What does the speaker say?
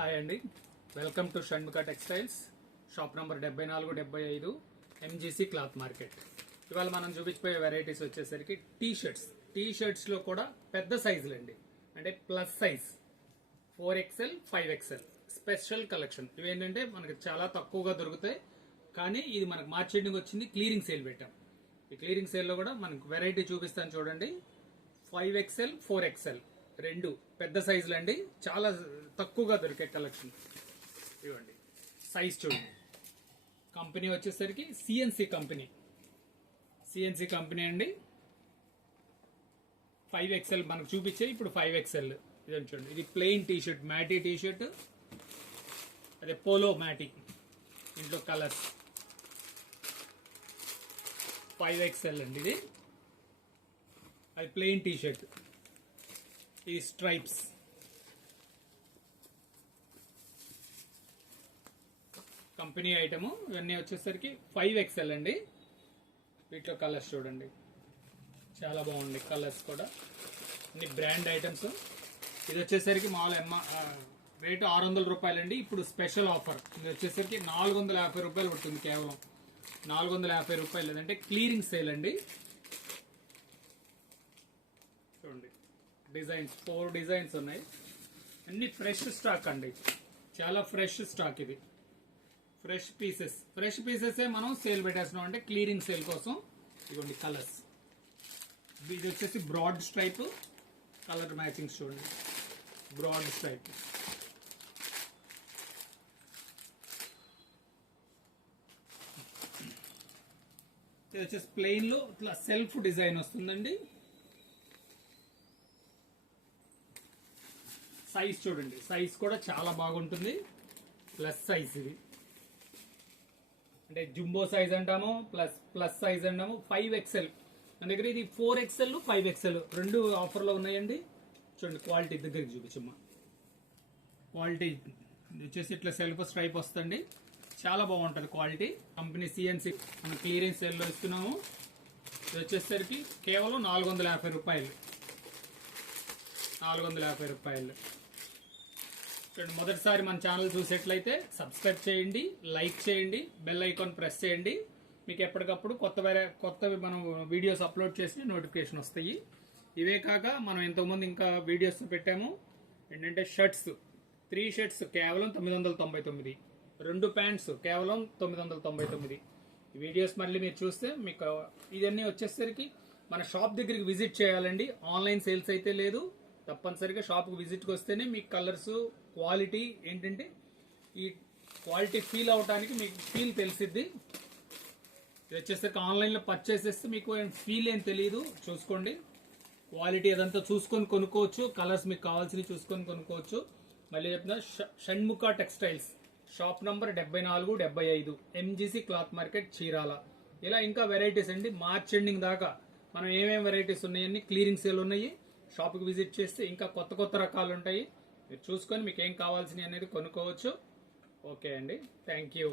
Hi అండి, welcome to Shanmukha textiles, shop number 7475 MGC cloth market. ఇవాళ మనం చూపించిపోయే వెరైటీస్ వచ్చేసరికి టీ షర్ట్స్ లో కూడా పెద్ద సైజులు అండి. అంటే plus size 4XL 5XL special collection. ఇవేంటంటే మనకి చాలా తక్కువగా దొరుకుతాయి, కానీ ఇది మనకు మార్కెటింగ్ వచ్చింది, క్లియరింగ్ సేల్ పెట్టాం. ఈ క్లియరింగ్ సేల్ లో కూడా మనకు వెరైటీ చూపిస్తాను చూడండి. 5XL 4XL రెండు పెద్ద సైజులు అండి, చాలా తక్కువగా దొరికే కలెక్షన్. ఇవ్వండి సైజ్ చూడండి. కంపెనీ వచ్చేసరికి సిఎన్సి కంపెనీ అండి. 5XL మనకు చూపించే ఇప్పుడు 5XL ఇదని చూడండి. ఇది ప్లెయిన్ టీషర్ట్, మ్యాటీ టీషర్ట్, అదే పోలో మ్యాటీ, ఇంట్లో కలర్స్. 5XL అండి ఇది. అది ప్లెయిన్ టీషర్ట్, ఈ స్ట్రైప్స్. కంపెనీ ఐటమ్ ఇవన్నీ వచ్చేసరికి 5XL అండి. వీటిలో కలర్స్ చూడండి, చాలా బాగుంది కలర్స్ కూడా, అన్ని బ్రాండ్ ఐటమ్స్. ఇది వచ్చేసరికి మామూలు రేటు 600 రూపాయలండి. ఇప్పుడు స్పెషల్ ఆఫర్ ఇది వచ్చేసరికి 450 రూపాయలు పడుతుంది, కేవలం 450 రూపాయలు. అంటే క్లియరింగ్ సేల్ అండి. చూడండి డిజైన్స్, 4 డిజైన్స్ ఉన్నాయి, అన్ని ఫ్రెష్ స్టాక్ అండి, చాలా ఫ్రెష్ స్టాక్. ఇది ఫ్రెష్ పీసెస్ మనం సేల్ పెట్టేస్తున్నాం, అంటే క్లియరింగ్ సేల్ కోసం. ఇదిగోండి కలర్స్. ఇది వచ్చేసి బ్రాడ్ స్ట్రైప్, కలర్ మ్యాచింగ్స్ చూడండి, బ్రాడ్ స్ట్రైప్. ఇది వచ్చేసి ప్లెయిన్ లో ఇట్లా సెల్ఫ్ డిజైన్ వస్తుందండి. సైజ్ చూడండి, సైజ్ కూడా చాలా బాగుంటుంది, ప్లస్ సైజ్. ఇది అంటే జంబో సైజ్ అంటాము, ప్లస్ సైజ్ అంటాము. 5XL మన దగ్గర, ఇది 4XL 5XL రెండు ఆఫర్లో ఉన్నాయండి. చూడండి క్వాలిటీ దగ్గరికి చూపించమ్మా. క్వాలిటీ ఇది వచ్చేసి ఇట్లా సెల్ఫ్ స్ట్రైప్ వస్తుంది, చాలా బాగుంటుంది క్వాలిటీ. కంపెనీ సిఎన్సి మనం క్లియరెన్స్ సేల్లో ఇస్తున్నాము. ఇది వచ్చేసరికి కేవలం 450 రూపాయలు. 450 రూపాయలు. చూడండి, మొదటిసారి మన ఛానల్ చూసేట్లయితే సబ్స్క్రైబ్ చేయండి, లైక్ చేయండి, బెల్ ఐకాన్ ప్రెస్ చేయండి. మీకు ఎప్పటికప్పుడు కొత్తవి మనం వీడియోస్ అప్లోడ్ చేసి నోటిఫికేషన్ వస్తాయి. ఇవే కాక మనం ఇంతకుముందు ఇంకా వీడియోస్ పెట్టాము. ఏంటంటే షర్ట్స్, 3 షర్ట్స్ కేవలం 999, 2 ప్యాంట్స్ కేవలం 999. ఈ వీడియోస్ మళ్ళీ మీరు చూస్తే మీకు ఇవన్నీ వచ్చేసరికి మన షాప్ దగ్గరికి విజిట్ చేయాలండి. ఆన్లైన్ సేల్స్ అయితే లేదు. తప్పనిసరిగా షాప్కి విజిట్కి వస్తేనే మీకు కలర్స్, క్వాలిటీ ఏంటంటే ఈ క్వాలిటీ ఫీల్ అవడానికి మీకు ఫీల్ తెలిసిద్ది. ఇది వచ్చేసరికి ఆన్లైన్లో పర్చేస్ చేస్తే మీకు ఫీల్ ఏం తెలియదు. చూసుకోండి, క్వాలిటీ అదంతా చూసుకొని కొనుక్కోవచ్చు, కలర్స్ మీకు కావాల్సినవి చూసుకొని కొనుక్కోవచ్చు. మళ్ళీ చెప్తున్నా, Shanmukha textiles, shop number 7475 MGC cloth market, Chirala. ఇలా ఇంకా వెరైటీస్ అండి. మార్చ్ ఎండింగ్ దాకా మనం ఏమేమి వెరైటీస్ ఉన్నాయని క్లియరింగ్ సేల్ ఉన్నాయి. షాప్కి విజిట్ చేస్తే ఇంకా కొత్త రకాలు ఉంటాయి. మీరు చూసుకొని మీకు ఏం కావాల్సినవి అనేది కొనుక్కోవచ్చు. ఓకే అండి, థ్యాంక్ యూ.